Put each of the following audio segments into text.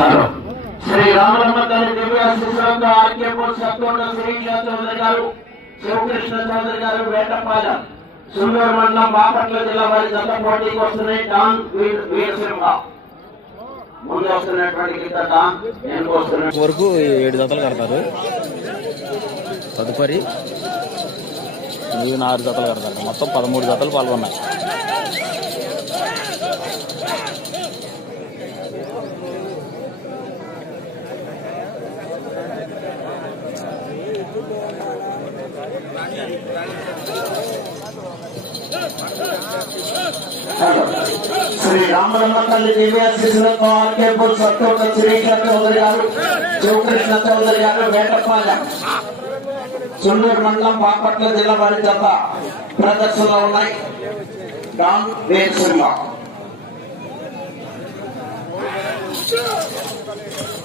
Hello Shri Ramaramma తల్లి దివ్యాశిస్సులతో ఆర్కేపూర్ సత్తోట శ్రీష చౌదరి గారు శివకృష్ణ చౌదరి గారు వేటపాల సుందూరు మండలం బాపట్ల జిల్లా వారి జత పోటీకి వస్తున్నాయి డాన్ వీరసింహ. ముందు వస్తున్నటువంటి గీత డాన్ నేను వస్తున్న వరకు ఏడు జతలు కడతారు. తదుపరి ఇవి నాలుగు జతలు కడతారు. మొత్తం పదమూడు జతలు పాల్గొన్నాయి శ్రీ రామరమ్మ తల్లి దివ్యాశిస్సులతో ఆర్కేపూర్ సత్తోట శ్రీకృష్ణ చౌదరి గారు శివకృష్ణ చౌదరి గారు వేటపాల సుందూరు మండలం బాపట్ల జిల్లా వారి జత ప్రదర్శనలో ఉన్నాయి. డాన్ వీరసింహ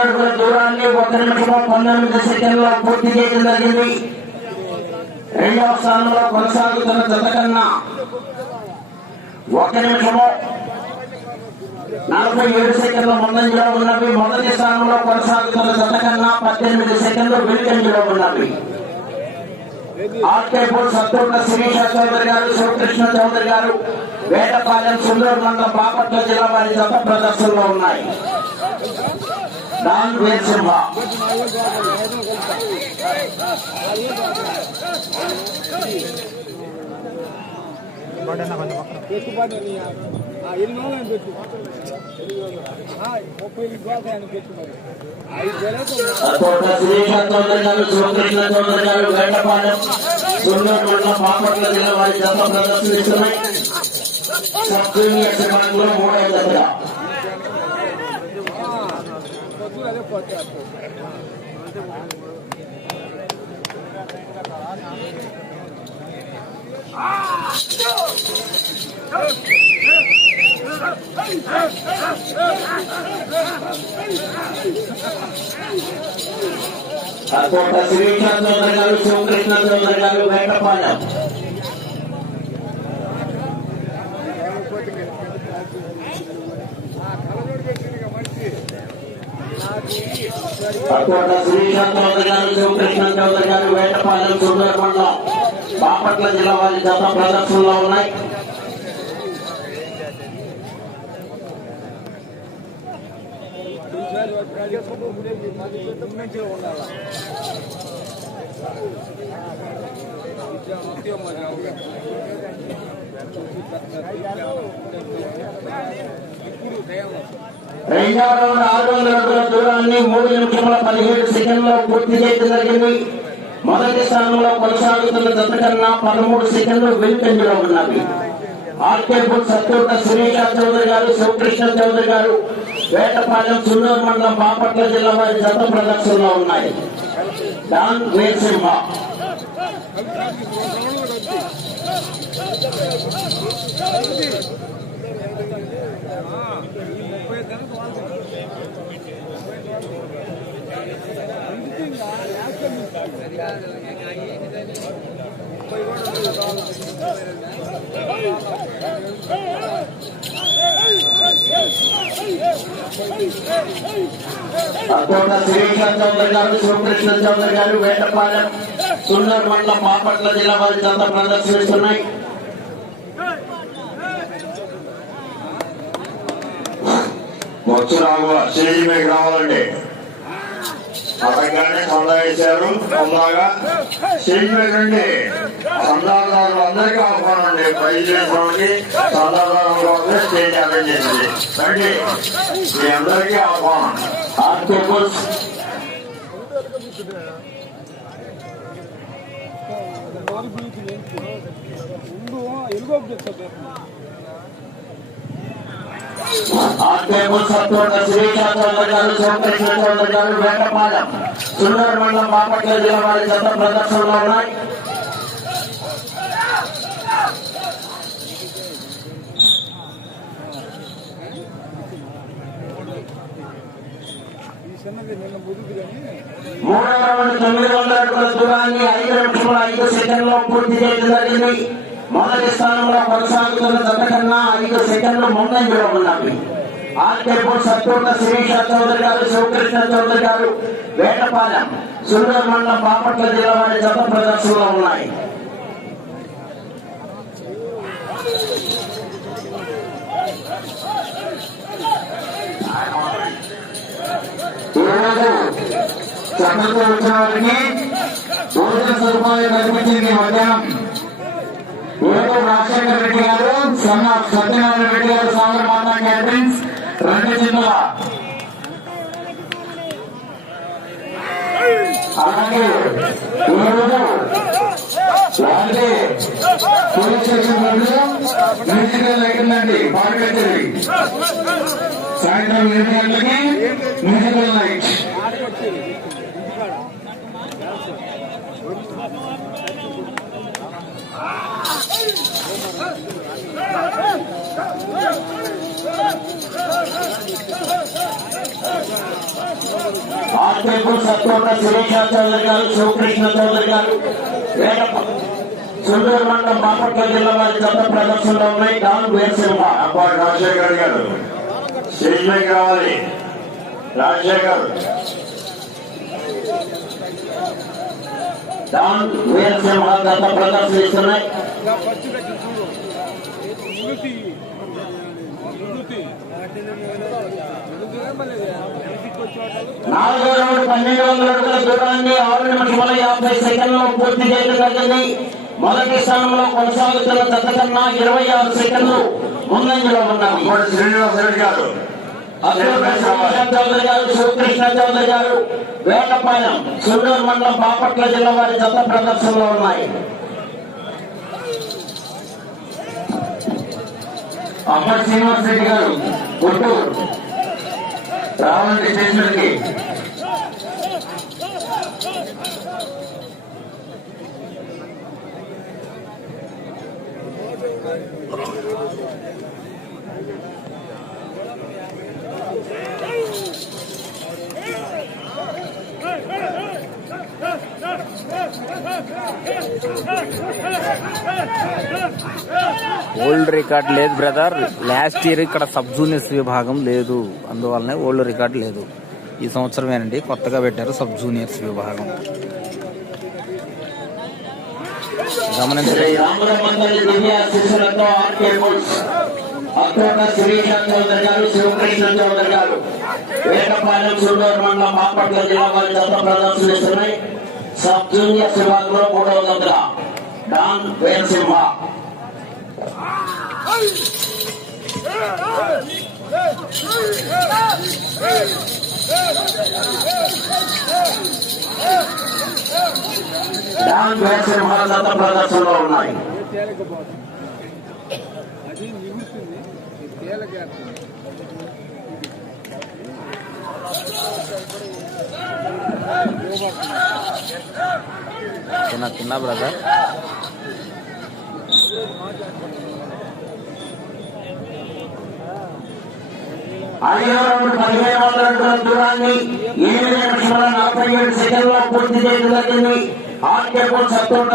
అడుగుల దూరాన్ని ఒక నిమిషం పంతొమ్మిది సెకండ్లో పూర్తి చేయడం జరిగింది రెండవ స్థానంలో కొనసాగుతున్న జత కన్నా ఒక నిమిషము నలభై ఏడు సెకండ్ల ముందంజలో ఉన్నవి మొదటి స్థానంలో కొనసాగుతున్న జత కన్నా పద్దెనిమిది సెకండ్లు వెనుకంజలో ఉన్నవి ఆర్కేపూర్ సత్తూర్ల శిరీష చౌదరి గారు శివకృష్ణ చౌదరి గారు వేటపాలెం సుందూరు మండలం బాపట్ల జిల్లా వారి జత ప్రదర్శనలో ఉన్నాయి డాన్ వీరసింహ పెట్టుబడి ఎన్ని రోజులు జిల్లా వారి జత సబ్ జూనియర్ మూడవ జతగా పొద్దున అదే పోతే సత్తూర్ల శిరీష చౌదరి గారు శివకృష్ణ చౌదరి గారు వేటపాలెం సత్తూర్ల శిరీష చౌదరి గారు శివకృష్ణ చౌదరి గారు వేటపాలెం సుందర మండలం బాపట్ల జిల్లా వారి జత ప్రదర్శనలో ఉన్నాయి మంచిగా ఉండాలి ఇప్పుడు దయం ఆరు వందల అడుగుల దూరాన్ని మూడు నిమిషముల పదిహేడు సెకండ్లో పూర్తి చేయడం జరిగింది. మొదటి స్థానంలో కొనసాగుతున్న జత కన్నా పదమూడు సెకండ్లు వెనుకంజలో ఉన్నవి. ఆర్కేపూర్ సత్తూట సురేష చౌదరి గారు శివకృష్ణ చౌదరి గారు వేటపాలెం సున్నూరు మండలం బాపట్ల జిల్లా వారి జత ప్రదర్శనలో ఉన్నాయి. డాన్ వీరసింహ. అతోట సురేష చౌదరి గారు శివకృష్ణ చౌదరి గారు వేటపాలెం సున్నూరు మండలం బాపట్ల జిల్లా వారి చేత ప్రదర్శిస్తున్నాయి. వచ్చు రావు శ్రీజీ మీకు రావాలండి. పథకాన్ని సందా వేశారు సందాగా స్టేజ్ మీద అందరికీ ఆహ్వానం అండి ప్రైజ్ చేసినోడికి అందరూ స్టేజ్ అరేంజ్ చేసింది రండి మీ అందరికీ ఆహ్వానం ఆర్కేపూర్ నోరు బీచ్ ముందు ఎలుగోపు చెప్తా ఆర్కేబుల్ సత్తోట శ్రీశా చౌదరి వేటపాలెం. సుందర మండలం బాపట్ల జిల్లా వారి చెత్త ప్రదర్శనలో ఉన్నాయి. మూడవ రౌండ్ తొమ్మిది వందల అడుగుల దూరాన్ని ఐదు నిమిషముల ఐదు సెకండ్లో పూర్తి చేయడం జరిగింది. మొదటి స్థానంలో కొనసాగుతున్న జత కన్నా ఐదు సెకండ్లు ముందంజలో ఉన్నవి. ఆర్కేపూర్ సత్తోట శిరీష చౌదరి గారు శివకృష్ణ చౌదరి గారు వేటపాలెం సుందర మండలం బాపట్ల జిల్లా వారి జత ప్రదర్శనలో ఉన్నాయి. ఈరోజు వచ్చిన వారికి భోజన సదుపాయం కల్పించింది మధ్యాహ్నం. ఏదో రాజశేఖర రెడ్డి గారు సన్న సత్యనారాయణ రెడ్డి గారు సాగర్ మాతా క్యాటరింగ్స్ రెండు జిల్లా అలాగే పోలీస్ స్టేషన్ మ్యూజికల్ సాయంత్రం ఏడు గంటలకి మ్యూజికల్ నైట్ Ah! ఇంటికాడ ఆర్కేపూర్ సత్తోట చౌదరి గారు శివకృష్ణ చౌదరి గారు సుందర మండలం బాపట్ల జిల్లా వారి జత ప్రదర్శనలో ఉన్నాయి డాన్ వేరుసింహ రాజశేఖర్ గారు స్టేజ్ పైకి రావాలి రాజశేఖర్ డాన్ వేరుసింహ ఇలా ఖర్చు పెట్టి చూడు. నాలుగో రౌండ్ పన్నెండు వందల అడుగుల దూరాన్ని ఆరు నిమిషముల యాభై సెకండ్లో పూర్తి చేయడం జరిగింది. మొదటి స్థానంలో కొనసాగుతున్న జత కన్నా ఇరవై ఆరు సెకండ్లు ముందంజలో అప్పుడు శ్రీనివాస రెడ్డి గారు. అశోక శ్రీకృష్ణ చౌదరి గారు శివకృష్ణ చౌదరి గారు వేటపాలెం సుండూరు మండలం బాపట్ల జిల్లా వారి జత ప్రదర్శనలో ఉన్నాయి. అప్పటి శ్రీనివాస్ రెడ్డి గారు గుంటూరు. రావాలంటే స్టేషన్కి ఓల్డ్ రికార్డ్ లేదు బ్రదర్. లాస్ట్ ఇయర్ ఇక్కడ సబ్ జూనియర్స్ విభాగం లేదు. అందువల్లనే ఓల్డ్ రికార్డ్ లేదు. ఈ సంవత్సరమేనండి కొత్తగా పెట్టారు సబ్ జూనియర్స్ విభాగం. గమనించండి. శ్రీ గారు శివకృష్ణ చౌదరి గారు వేటపాలెం మండలం జిల్లా వారి సబ్ జూనియర్ విభాగంలో మూడవ డాన్ వేరసింహ. డాన్ వేరసింహ జత ప్రదర్శనలో ఉన్నాయి ఏ తేలికపోతుంది అది నిగుస్తుంది ఈ తేలికేస్తుంది తిన్నా తిన్నా బ్రదర్ ఐదో పదిహేను వందల అడుగుల దూరాన్ని నలభై ఏడు పూర్తి చేయడం జరిగింది. ఆర్కేపూర్ సత్తోట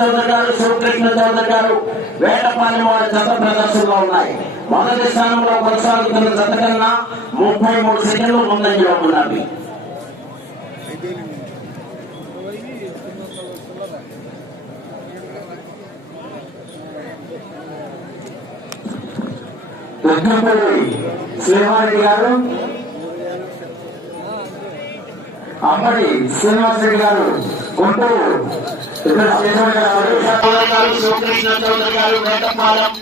చౌదరి గారు శివకృష్ణ చౌదరి గారు వేటపాలెం వారి జత ప్రదర్శనలో ఉన్నాయి. మొదటి స్థానంలో కొనసాగుతున్న జత కన్నా ముప్పై మూడు సెకండ్లు ముందంజలో ఉన్నవి. దుర్గపల్లి శ్రీమారెడ్డి గారు. అమ్మడి శ్రీనివాసరెడ్డి గారు. గుంటూరు. ఇక్కడ శివకృష్ణ చౌదరి గారు వేటపాలెం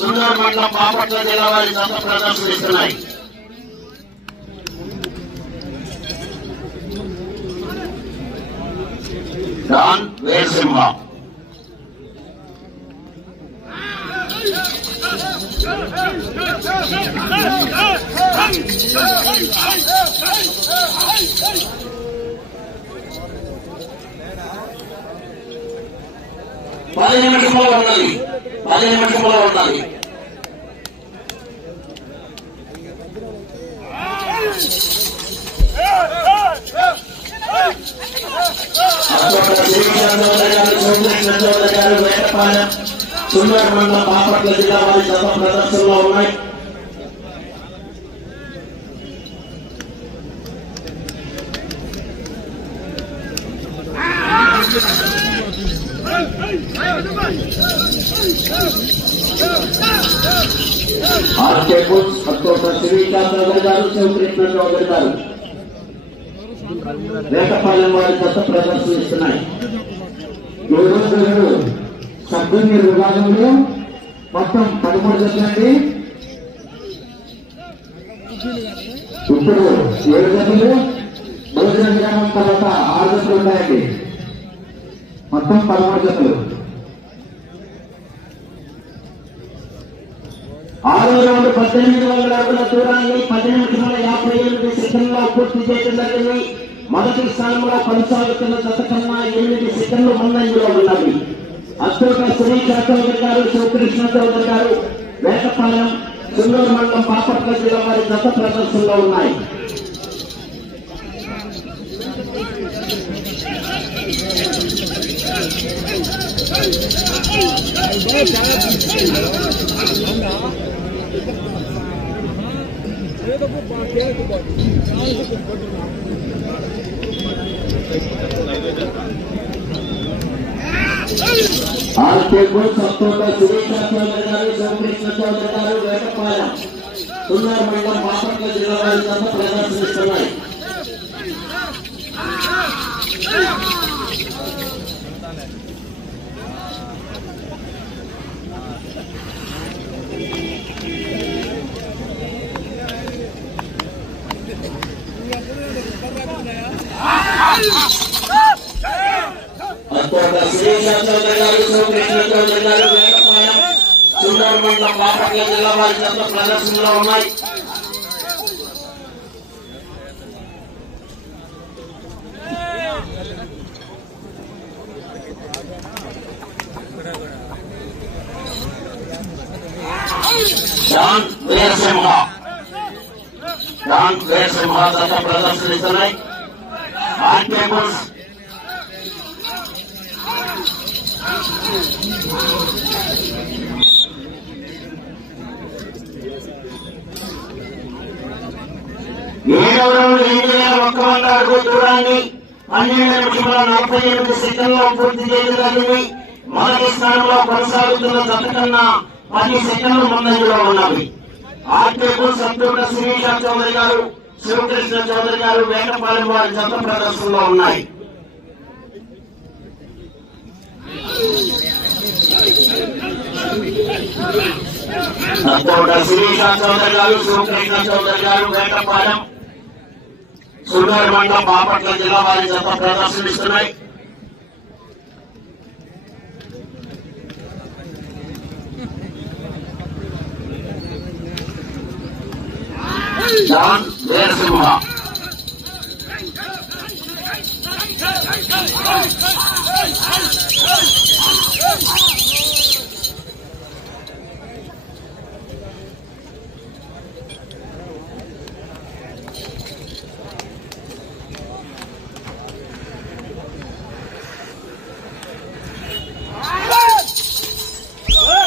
సుందర మండలం బాపట్ల జిల్లా వారి జత ప్రదర్శనిస్తున్నాయి డాన్ వీరసింహ. పది నిమిషంలో ఉన్నది పది నిమిషంలో ఉన్నది సుందర మండల బాపట్ల జిల్లా వారి గత ప్రదర్శనలో ఉన్నాయి ఆర్కే బుల్స్ అక్టోబ శ్రీకాంత్ చౌదరి గారు చౌదరి గారు వేటపాలెం వారి కొత్త ప్రదర్శనిస్తున్నాయి ఈరోజు సభ్యుని విభాగంలో మొత్తం పదమూడు జట్లండి ఇప్పుడు ఏడు జట్లు భోజన విరామం తర్వాత ఆరు జట్లు ఉన్నాయండి మొత్తం పదమూడు జతలు ఆరో రౌండ్ పద్దెనిమిది వందల అడుగుల దూరాన్ని పద్దెనిమిది వందల యాభై ఎనిమిది సెకండ్లో పూర్తి చేయడం జరిగింది మొదటి స్థానంలో కొనసాగుతున్న జత కన్నా ఎనిమిది సెకండ్లు ముందంజలో ఉన్నవి అశోక సునీష్ చౌదరి గారు శివకృష్ణ చౌదరి గారు వేటపాలెం సుల్లూరు మండలం పాపట్ల జిల్లా వారి జత ప్రదర్శనలో ఉన్నాయి. ఏదో కేకు ఆర్కే బుల్స్ అక్టోబ సురేష్ చౌదరి గారు శివకృష్ణ చౌదరి గారు వేటపాలెం సుల్లూరు మండలం బాపట్ల జిల్లా వారి జత ప్రదర్శనలో ఉన్నాయి డాన్ వీరసింహ డాన్ వీరసింహ జత ప్రదర్శనిస్తున్నాయి ఆర్కే బుల్స్ ఏడవ వేల ఒక్క వంద అడుగు దూరాన్ని పన్నెండు నిమిషముల నలభై ఎనిమిది సెకండ్లో పూర్తి చేయడం మొదటి స్థానంలో కొనసాగుతున్న జత కన్నా పది సెకండ్లు ముందంజలో ఉన్నవి. ఆర్కేపు సంతోట శ్రీష చౌదరి గారు శివకృష్ణ చౌదరి గారు వేటపాలెం వారి జత ప్రదర్శనలో ఉన్నాయి. సంతోట చౌదరి గారు శివకృష్ణ చౌదరి గారు వేటపాలెం సుందరమండ బాపట్ల జిల్లా వారి జత ప్రదర్శనిస్తున్నాయి. జాన్ వీరసింహ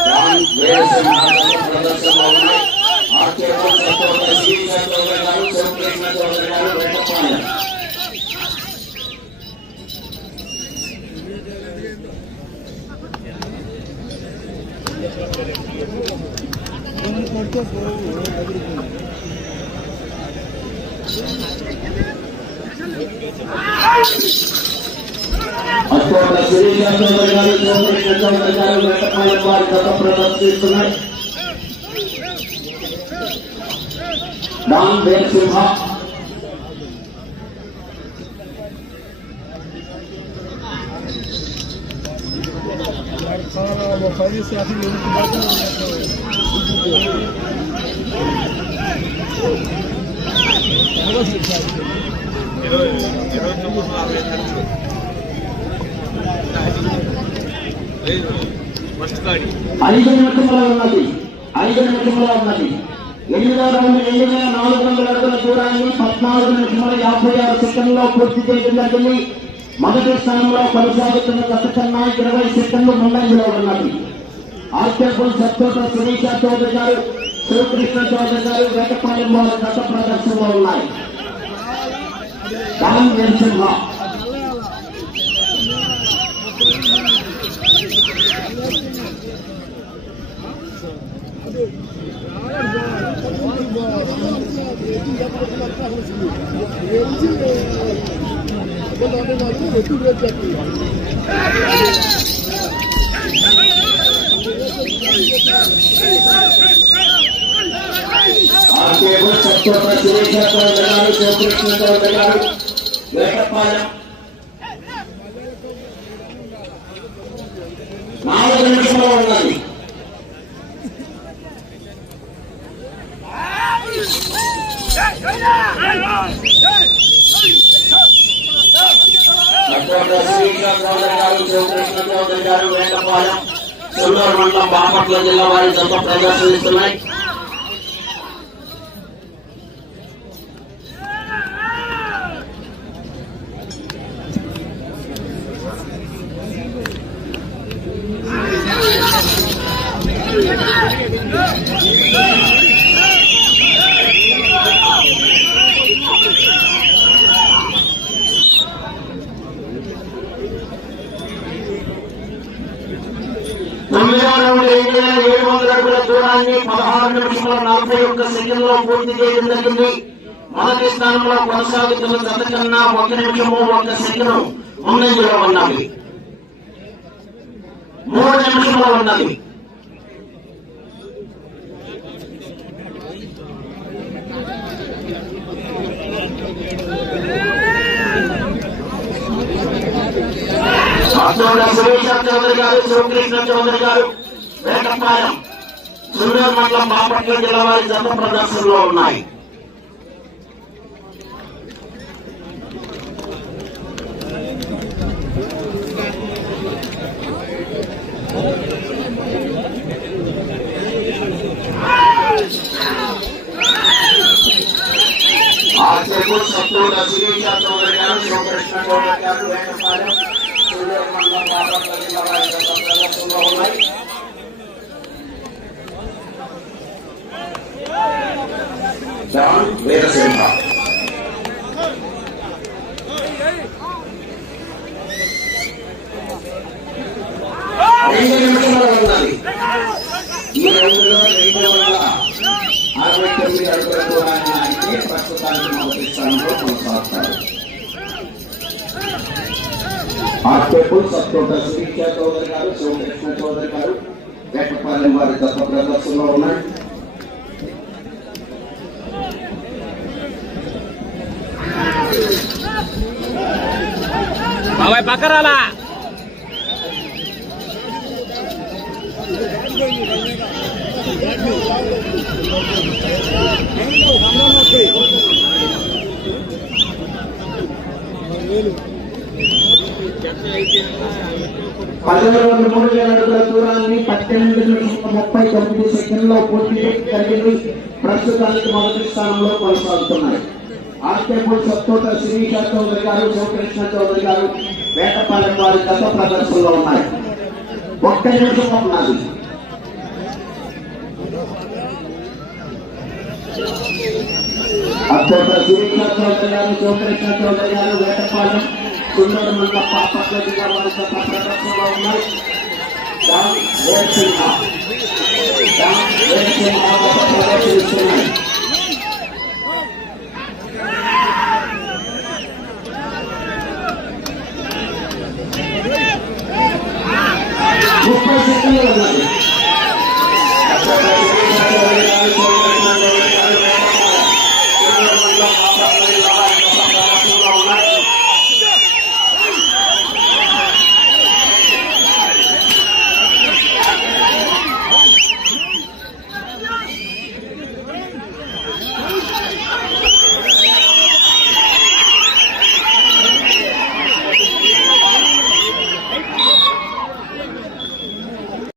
జాన్ వీరసింహ జత ప్రదర్శనలో ఉన్నాయి ఆర్కేపు సంతోట శ్రీష చౌదరి గారు శివకృష్ణ చౌదరి గారు వేటపాలెం అక్కడ శిరీష చౌదరి గారు శివకృష్ణ చౌదరి గారు వేటపాలెం వారి జత ప్రదర్శిస్తున్నాయి డాన్ వీరసింహ ఒక పది శాతం ఎదుగుబాటు ఐదు నిమిషంలో ఉన్నది. ఐదు నిమిషంలో ఉన్నది. ఎనిమిదో రౌండ్ రెండు వేల నాలుగు వందల అడుగుల దూరాన్ని పద్నాలుగు నిమిషముల యాభై ఆరు సెకండ్లో పూర్తి చేయడం జరిగింది. మొదటి స్థానంలో కొనసాగుతున్న గత ఇరవై సెకండ్లు ముందంజలో ఉన్నది. ఆర్కేపుల్ సత్తోట సునీత చౌదరి గారు శ్రీకృష్ణ చౌదరి గారు వేటపాలెం వారి గత ప్రదర్శనలో ఉన్నాయి. రామ్ నరసింహ ఆర్కేపుల్ సత్తోట సునీష చౌదరి గారు శివకృష్ణ చౌదరి గారు వేటపాలెం నాలుగు నిమిషంలో ఉన్నది డాక్టర్ చౌదరి గారు శివకృష్ణ చౌదరి గారు వేటపాలెం సుల్లూరు మండలం బాపట్ల జిల్లా వారి జత ప్రదర్శనిస్తున్నాయి తొమ్మిదో రౌండ్ రెండు వేల ఏడు వందల అడుగుల దూరాన్ని పదహారు నిమిషముల నలభై ఒక్క సెకండ్లో పూర్తి చేయడం జరిగింది మొదటి స్థానంలో కొనసాగుతున్న గత ఒక నిమిషము ఒక సెకండ్ ముందంజలో ఉన్నది. మూడు నిమిషంలో ఉన్నది. అతోడ చౌదరి గారు శివకృష్ణ చౌదరి గారు వేటపాలెం. సుందర మండలం బాపట్ల జిల్లా వారి జత ప్రదర్శనలో ఉన్నాయి. ఆర్కేపు చౌదరి గారు శివకృష్ణ గారు మండలం బాపట్ల జిల్లా వారి జత ప్రదర్శనలో ఉన్నాయి. జాన్ వీరసింహ రెండు నిమిషంలో ఉన్నది ఈ రోజులో రెండు వందల అరవై తొమ్మిది అడుగుల దూరాన్ని లాగితే ప్రస్తుతానికి మొదటి స్థానంలో కొనసాగుతారు ఆర్కేపు సత్తోట శ్రీచ చౌదరి గారు శివకృష్ణ చౌదరి గారు వేటపాలెం వారి గత ప్రదర్శనలో ఉన్నాయి బాబాయ్ పక్కరాలా పదిహేను వందల మూడు వేల అడుగుల దూరాన్ని పద్దెనిమిది నిమిషముల ముప్పై తొమ్మిది సెకండ్లో పూర్తి చేయడం జరిగింది. ప్రస్తుతానికి మొదటి స్థానంలో కొనసాగుతున్నాయి. ఆర్కేపూర్ సత్తోట శిరీష చౌదరి గారు శివకృష్ణ చౌదరి గారు వేటపాలెం వారి గత ప్రదర్శనలో ఉన్నాయి ఒక్క నిమిషం ఉన్నది అత్తోట శిరీష చౌదరి గారు శివకృష్ణ చౌదరి గారు వేటపాలెం సుందర మండల పాపట్ల జిల్లా వారి గత ప్రదర్శనలో ఉన్నాయి జాన్ వేర్సింహ జాన్ వేర్సింహ గత ప్రదర్శనిస్తున్నాయి